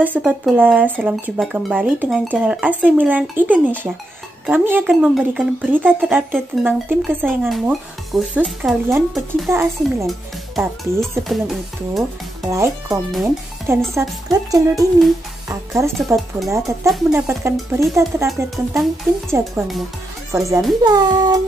Halo Sobat Bola, salam jumpa kembali dengan channel AC Milan Indonesia. Kami akan memberikan berita terupdate tentang tim kesayanganmu, khusus kalian pecinta AC Milan. Tapi sebelum itu, like, komen, dan subscribe channel ini agar Sobat Bola tetap mendapatkan berita terupdate tentang tim jagoanmu. Forza Milan!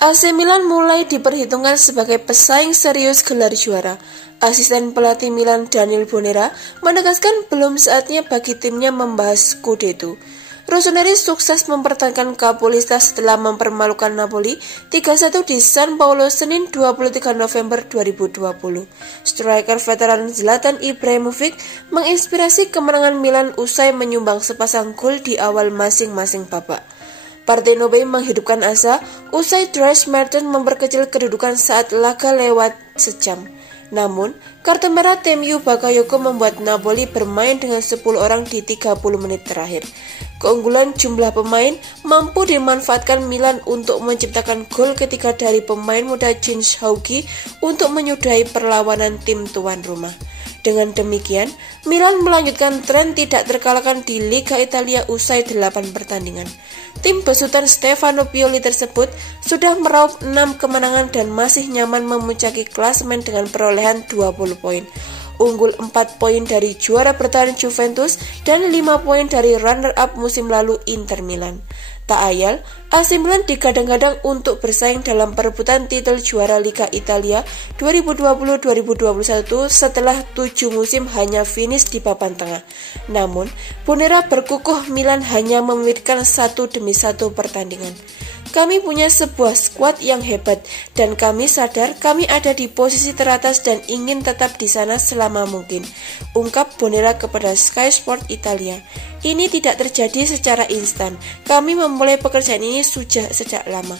AC Milan mulai diperhitungkan sebagai pesaing serius gelar juara. Asisten pelatih Milan Daniel Bonera menegaskan belum saatnya bagi timnya membahas Scudetto. Rossoneri sukses mempertahankan Capolista setelah mempermalukan Napoli 3-1 di San Paolo Senin 23 November 2020. Striker veteran Zlatan Ibrahimovic menginspirasi kemenangan Milan usai menyumbang sepasang gol di awal masing-masing babak. Partenopei menghidupkan asa usai Dries Mertens memperkecil kedudukan saat laga lewat sejam. Namun, kartu merah Temiu Bakayoko membuat Napoli bermain dengan 10 orang di 30 menit terakhir. Keunggulan jumlah pemain mampu dimanfaatkan Milan untuk menciptakan gol ketiga dari pemain muda Jens Haugi untuk menyudahi perlawanan tim tuan rumah. Dengan demikian, Milan melanjutkan tren tidak terkalahkan di Liga Italia usai 8 pertandingan. Tim besutan Stefano Pioli tersebut sudah meraup 6 kemenangan dan masih nyaman memuncaki klasemen dengan perolehan 20 poin. Unggul 4 poin dari juara bertahan Juventus dan 5 poin dari runner-up musim lalu Inter Milan. Tak ayal, AC Milan digadang-gadang untuk bersaing dalam perebutan titel juara Liga Italia 2020-2021 setelah 7 musim hanya finish di papan tengah. Namun, Bonera berkukuh Milan hanya memikirkan 1 demi 1 pertandingan. Kami punya sebuah skuad yang hebat dan kami sadar kami ada di posisi teratas dan ingin tetap di sana selama mungkin, ungkap Bonera kepada Sky Sport Italia. Ini tidak terjadi secara instan. Kami memulai pekerjaan ini sejak lama.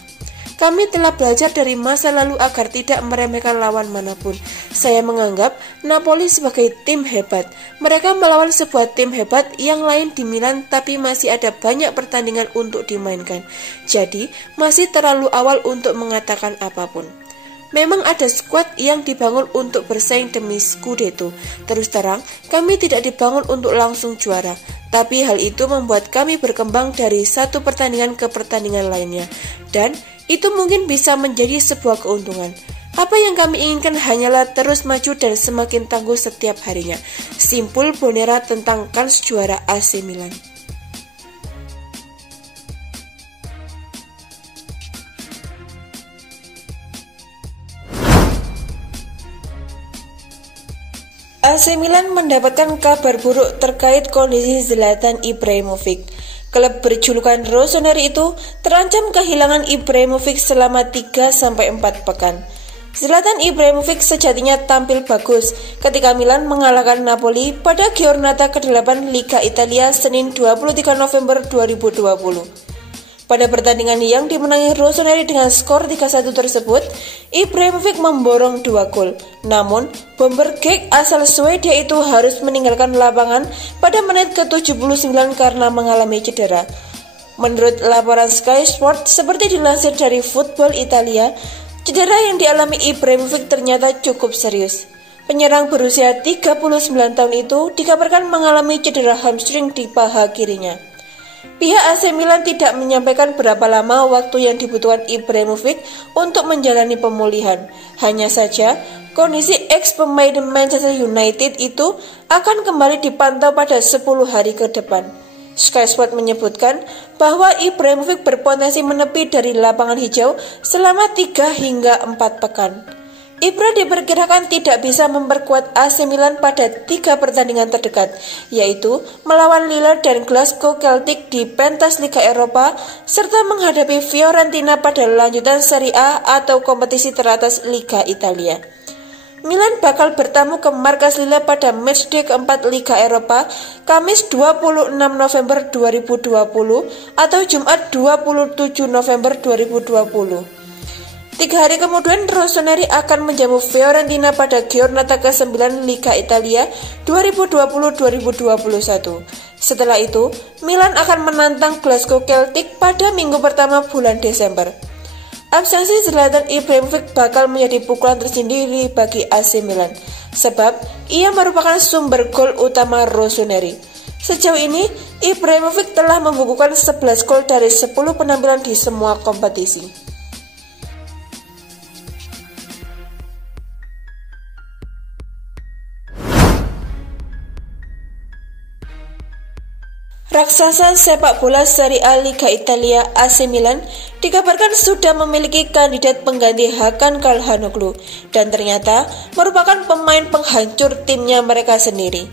Kami telah belajar dari masa lalu agar tidak meremehkan lawan manapun. Saya menganggap Napoli sebagai tim hebat. Mereka melawan sebuah tim hebat yang lain di Milan, tapi masih ada banyak pertandingan untuk dimainkan. Jadi, masih terlalu awal untuk mengatakan apapun. Memang ada skuad yang dibangun untuk bersaing demi Scudetto. Terus terang, kami tidak dibangun untuk langsung juara. Tapi hal itu membuat kami berkembang dari satu pertandingan ke pertandingan lainnya. Dan itu mungkin bisa menjadi sebuah keuntungan. Apa yang kami inginkan hanyalah terus maju dan semakin tangguh setiap harinya. Simpul Bonera tentang kans juara AC Milan. AC Milan mendapatkan kabar buruk terkait kondisi Zlatan Ibrahimovic. Klub berjulukan Rossoneri itu terancam kehilangan Ibrahimovic selama 3-4 pekan. Zlatan Ibrahimovic sejatinya tampil bagus ketika Milan mengalahkan Napoli pada giornata ke-8 Liga Italia Senin 23 November 2020. Pada pertandingan yang dimenangi Rossoneri dengan skor 3-1 tersebut, Ibrahimovic memborong 2 gol. Namun, bomber Gek asal Swedia itu harus meninggalkan lapangan pada menit ke-79 karena mengalami cedera. Menurut laporan Sky Sport, seperti dilansir dari Football Italia, cedera yang dialami Ibrahimovic ternyata cukup serius. Penyerang berusia 39 tahun itu dikabarkan mengalami cedera hamstring di paha kirinya. Pihak AC Milan tidak menyampaikan berapa lama waktu yang dibutuhkan Ibrahimovic untuk menjalani pemulihan. Hanya saja, kondisi ex-pemain Manchester United itu akan kembali dipantau pada 10 hari ke depan. Sky Sport menyebutkan bahwa Ibrahimovic berpotensi menepi dari lapangan hijau selama 3 hingga 4 pekan. Ibra diperkirakan tidak bisa memperkuat AC Milan pada 3 pertandingan terdekat, yaitu melawan Lille dan Glasgow Celtic di pentas Liga Eropa, serta menghadapi Fiorentina pada lanjutan Serie A atau kompetisi teratas Liga Italia. Milan bakal bertamu ke markas Lille pada matchday keempat Liga Eropa, Kamis 26 November 2020 atau Jumat 27 November 2020. 3 hari kemudian Rossoneri akan menjamu Fiorentina pada giornata ke-9 Liga Italia 2020-2021. Setelah itu, Milan akan menantang Glasgow Celtic pada minggu pertama bulan Desember. Absensi Zlatan Ibrahimovic bakal menjadi pukulan tersendiri bagi AC Milan, sebab ia merupakan sumber gol utama Rossoneri. Sejauh ini, Ibrahimovic telah membukukan 11 gol dari 10 penampilan di semua kompetisi. Raksasa sepak bola Serie A Liga Italia AC Milan dikabarkan sudah memiliki kandidat pengganti Hakan Calhanoglu dan ternyata merupakan pemain penghancur timnya mereka sendiri.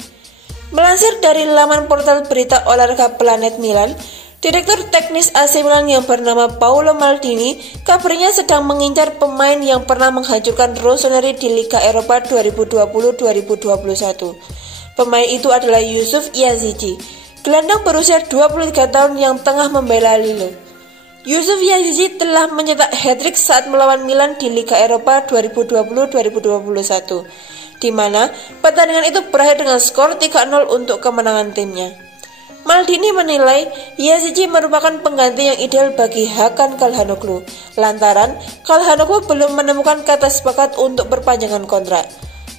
Melansir dari laman portal berita olahraga Planet Milan, Direktur teknis AC Milan yang bernama Paolo Maldini kabarnya sedang mengincar pemain yang pernah menghancurkan Rossoneri di Liga Eropa 2020-2021. Pemain itu adalah Yusuf Yazici, gelandang berusia 23 tahun yang tengah membela Lille. Yusuf Yazici telah mencetak hat-trick saat melawan Milan di Liga Eropa 2020-2021, di mana pertandingan itu berakhir dengan skor 3-0 untuk kemenangan timnya. Maldini menilai Yazici merupakan pengganti yang ideal bagi Hakan Calhanoglu, lantaran Calhanoglu belum menemukan kata sepakat untuk perpanjangan kontrak.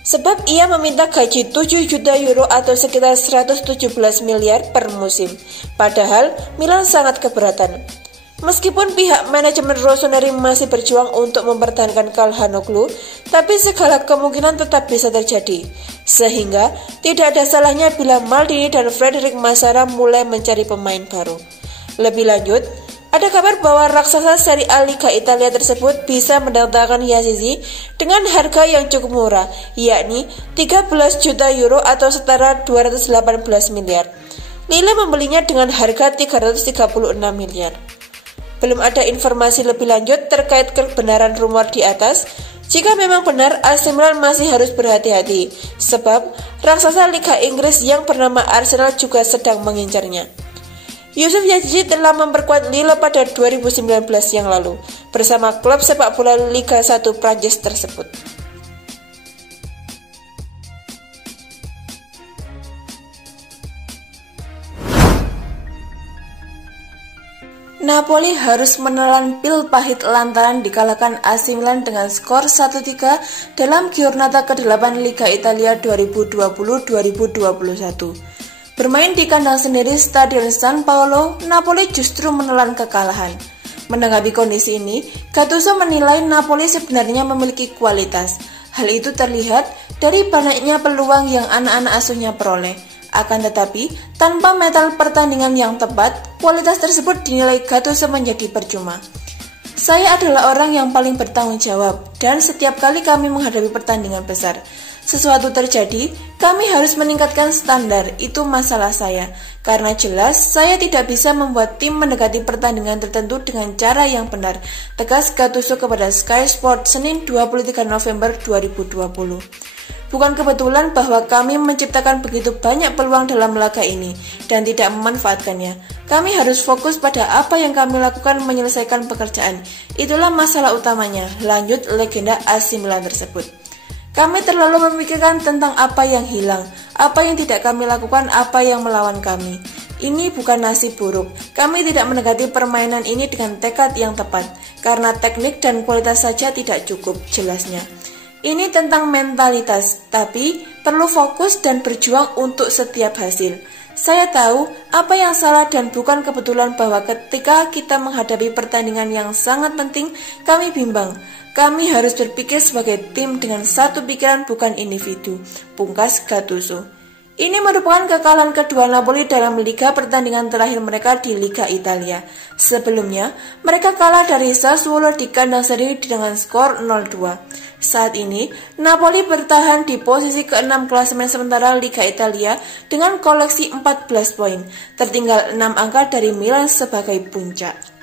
Sebab ia meminta gaji 7 juta euro atau sekitar 117 miliar per musim. Padahal Milan sangat keberatan. Meskipun pihak manajemen Rossoneri masih berjuang untuk mempertahankan Calhanoglu, tapi segala kemungkinan tetap bisa terjadi. Sehingga tidak ada salahnya bila Maldini dan Frederick Massara mulai mencari pemain baru. Lebih lanjut, ada kabar bahwa raksasa Serie A Liga Italia tersebut bisa mendatangkan Yazici dengan harga yang cukup murah, yakni 13 juta euro atau setara 218 miliar. Lille membelinya dengan harga 336 miliar. Belum ada informasi lebih lanjut terkait kebenaran rumor di atas. Jika memang benar, AC Milan masih harus berhati-hati, sebab raksasa Liga Inggris yang bernama Arsenal juga sedang mengincarnya. Yusuf Yazici telah memperkuat Lille pada 2019 yang lalu bersama klub sepak bola Liga 1 Prancis tersebut. Napoli harus menelan pil pahit lantaran dikalahkan AC Milan dengan skor 1-3 dalam giornata ke-8 Liga Italia 2020-2021. Bermain di kandang sendiri Stadion San Paolo, Napoli justru menelan kekalahan. Menanggapi kondisi ini, Gattuso menilai Napoli sebenarnya memiliki kualitas. Hal itu terlihat dari banyaknya peluang yang anak-anak asuhnya peroleh. Akan tetapi, tanpa mental pertandingan yang tepat, kualitas tersebut dinilai Gattuso menjadi percuma. Saya adalah orang yang paling bertanggung jawab, dan setiap kali kami menghadapi pertandingan besar, sesuatu terjadi, kami harus meningkatkan standar, itu masalah saya. Karena jelas, saya tidak bisa membuat tim mendekati pertandingan tertentu dengan cara yang benar, tegas Gattuso kepada Sky Sport Senin 23 November 2020. Bukan kebetulan bahwa kami menciptakan begitu banyak peluang dalam laga ini, dan tidak memanfaatkannya. Kami harus fokus pada apa yang kami lakukan menyelesaikan pekerjaan. Itulah masalah utamanya, lanjut legenda AC Milan tersebut. Kami terlalu memikirkan tentang apa yang hilang, apa yang tidak kami lakukan, apa yang melawan kami. Ini bukan nasib buruk. Kami tidak mendekati permainan ini dengan tekad yang tepat, karena teknik dan kualitas saja tidak cukup, jelasnya. Ini tentang mentalitas, tapi perlu fokus dan berjuang untuk setiap hasil. Saya tahu apa yang salah dan bukan kebetulan bahwa ketika kita menghadapi pertandingan yang sangat penting, kami bimbang. Kami harus berpikir sebagai tim dengan satu pikiran bukan individu, pungkas Gattuso. Ini merupakan kekalahan kedua Napoli dalam liga pertandingan terakhir mereka di Liga Italia. Sebelumnya, mereka kalah dari Sassuolo di kandang sendiri dengan skor 0-2. Saat ini, Napoli bertahan di posisi ke-6 klasemen sementara Liga Italia dengan koleksi 14 poin, tertinggal 6 angka dari Milan sebagai puncak.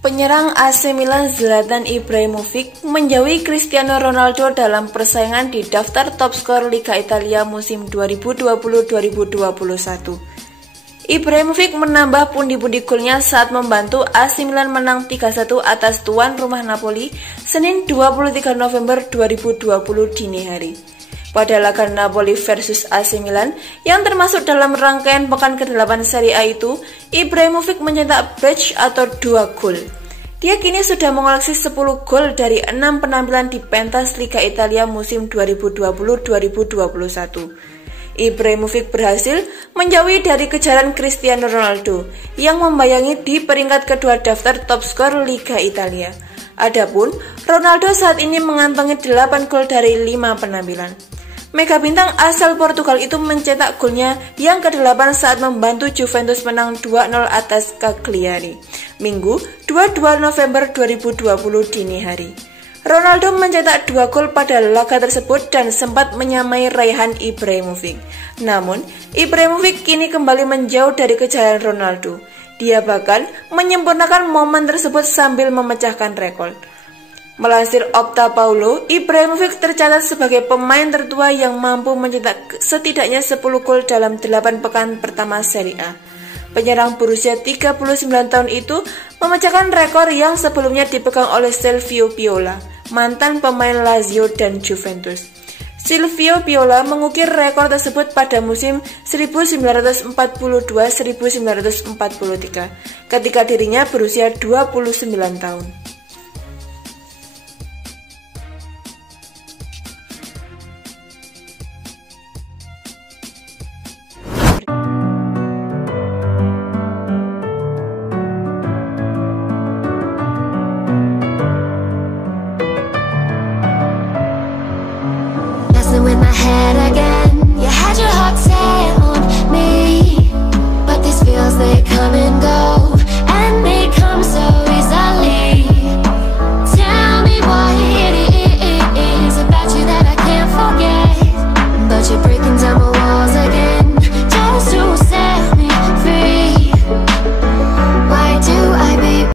Penyerang AC Milan Zlatan Ibrahimovic menjauhi Cristiano Ronaldo dalam persaingan di daftar top skor Liga Italia musim 2020-2021. Ibrahimovic menambah pundi-pundi golnya saat membantu AC Milan menang 3-1 atas tuan rumah Napoli Senin 23 November 2020 dini hari. Pada laga Napoli versus AC Milan yang termasuk dalam rangkaian pekan ke-8 Serie A itu, Ibrahimovic mencetak batch atau 2 gol. Dia kini sudah mengoleksi 10 gol dari 6 penampilan di pentas Liga Italia musim 2020-2021. Ibrahimovic berhasil menjauhi dari kejaran Cristiano Ronaldo yang membayangi di peringkat kedua daftar top skor Liga Italia. Adapun Ronaldo saat ini mengantongi 8 gol dari 5 penampilan. Mega bintang asal Portugal itu mencetak golnya yang ke-8 saat membantu Juventus menang 2-0 atas Cagliari, Minggu 22 November 2020 dini hari. Ronaldo mencetak 2 gol pada laga tersebut dan sempat menyamai raihan Ibrahimovic. Namun, Ibrahimovic kini kembali menjauh dari kejaran Ronaldo. Dia bahkan menyempurnakan momen tersebut sambil memecahkan rekor. Melansir Opta Paulo, Ibrahimovic tercatat sebagai pemain tertua yang mampu mencetak setidaknya 10 gol dalam 8 pekan pertama Serie A. Penyerang berusia 39 tahun itu memecahkan rekor yang sebelumnya dipegang oleh Silvio Piola, mantan pemain Lazio dan Juventus. Silvio Piola mengukir rekor tersebut pada musim 1942-1943 ketika dirinya berusia 29 tahun.